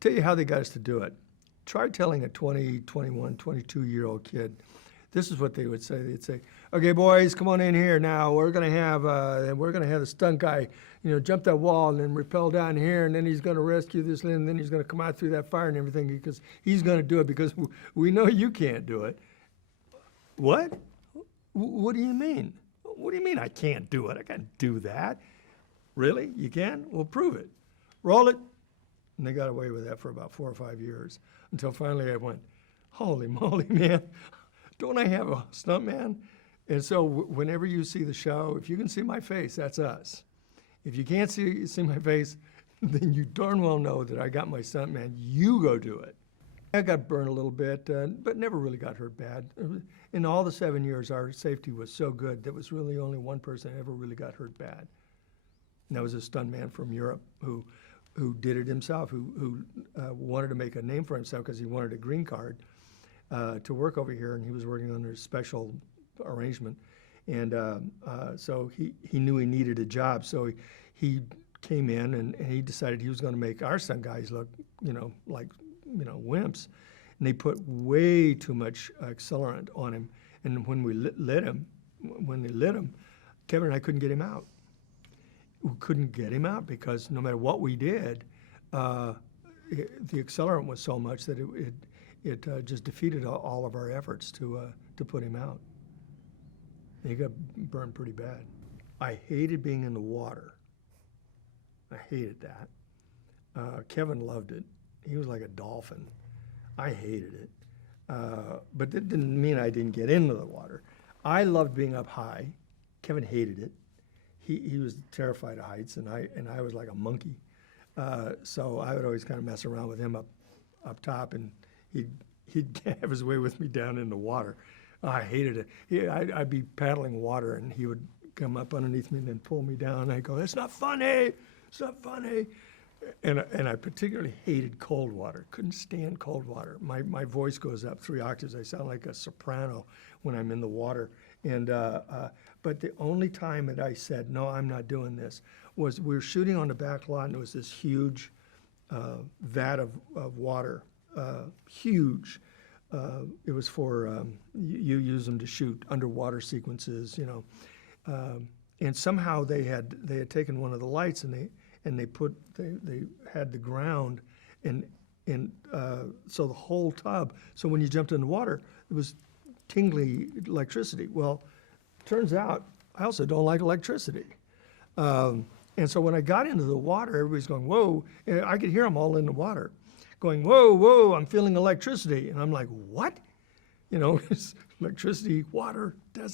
tell you how they got us to do it. Try telling a 20, 21, 22-year-old kid, this is what they would say. They'd say, okay, boys, come on in here now. We're gonna have the stunt guy, jump that wall and then rappel down here, and then he's gonna rescue this, and then he's gonna come out through that fire and everything because he's gonna do it because we know you can't do it. What? What do you mean? What do you mean I can't do it? I can't do that. Really? You can? Well, prove it. Roll it. And they got away with that for about 4 or 5 years until finally I went, holy moly, man. Don't I have a stuntman? And so whenever you see the show, if you can see my face, that's us. If you can't see my face, then you darn well know that I got my stuntman. You go do it. I got burned a little bit, but never really got hurt bad. In all the 7 years, our safety was so good that was really only one person ever really got hurt bad. And that was a stuntman from Europe who did it himself, who wanted to make a name for himself because he wanted a green card to work over here, and he was working under a special arrangement. And so he knew he needed a job, so he came in and he decided he was going to make our stunt guys look, like wimps. And they put way too much accelerant on him. And when we lit him, Kevin and I couldn't get him out. We couldn't get him out because no matter what we did, the accelerant was so much that it just defeated all of our efforts to put him out. And he got burned pretty bad. I hated being in the water. I hated that. Kevin loved it. He was like a dolphin. I hated it. But that didn't mean I didn't get into the water. I loved being up high. Kevin hated it. He was terrified of heights, and I was like a monkey. So I would always kind of mess around with him up top, and he'd have his way with me down in the water. I hated it. I'd be paddling water, and he would come up underneath me and then pull me down. And I'd go, "It's not funny. It's not funny." And I particularly hated cold water. Couldn't stand cold water. My voice goes up 3 octaves. I sound like a soprano when I'm in the water. And but the only time that I said, no, I'm not doing this, was we were shooting on the back lot, and there was this huge vat of water, huge. It was for, you use them to shoot underwater sequences, and somehow they had taken one of the lights, and they had the ground, and so the whole tub, so when you jumped in the water, it was tingly electricity. Well, turns out I also don't like electricity. And so when I got into the water, everybody's going, whoa. And I could hear them all in the water going, whoa, whoa, I'm feeling electricity. And I'm like, what? Electricity, water, not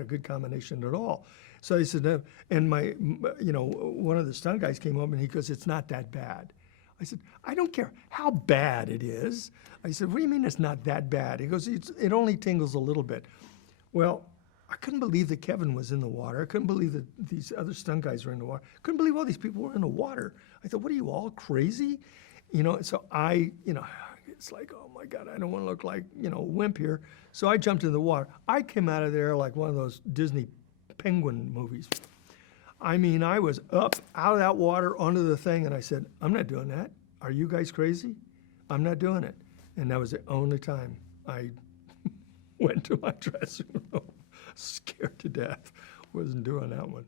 a good combination at all. So he said, no. And one of the stunt guys came up and he goes, it's not that bad. I said, I don't care how bad it is. I said, what do you mean it's not that bad? He goes, it only tingles a little bit. Well, I couldn't believe that Kevin was in the water. I couldn't believe that these other stunt guys were in the water. I couldn't believe all these people were in the water. I thought, what are you, all crazy? So it's like, oh my God, I don't want to look like, a wimp here. So I jumped in the water. I came out of there like one of those Disney penguin movies. I mean, I was up out of that water onto the thing, and I said, I'm not doing that. Are you guys crazy? I'm not doing it. And that was the only time I went to my dressing room, scared to death. Wasn't doing that one.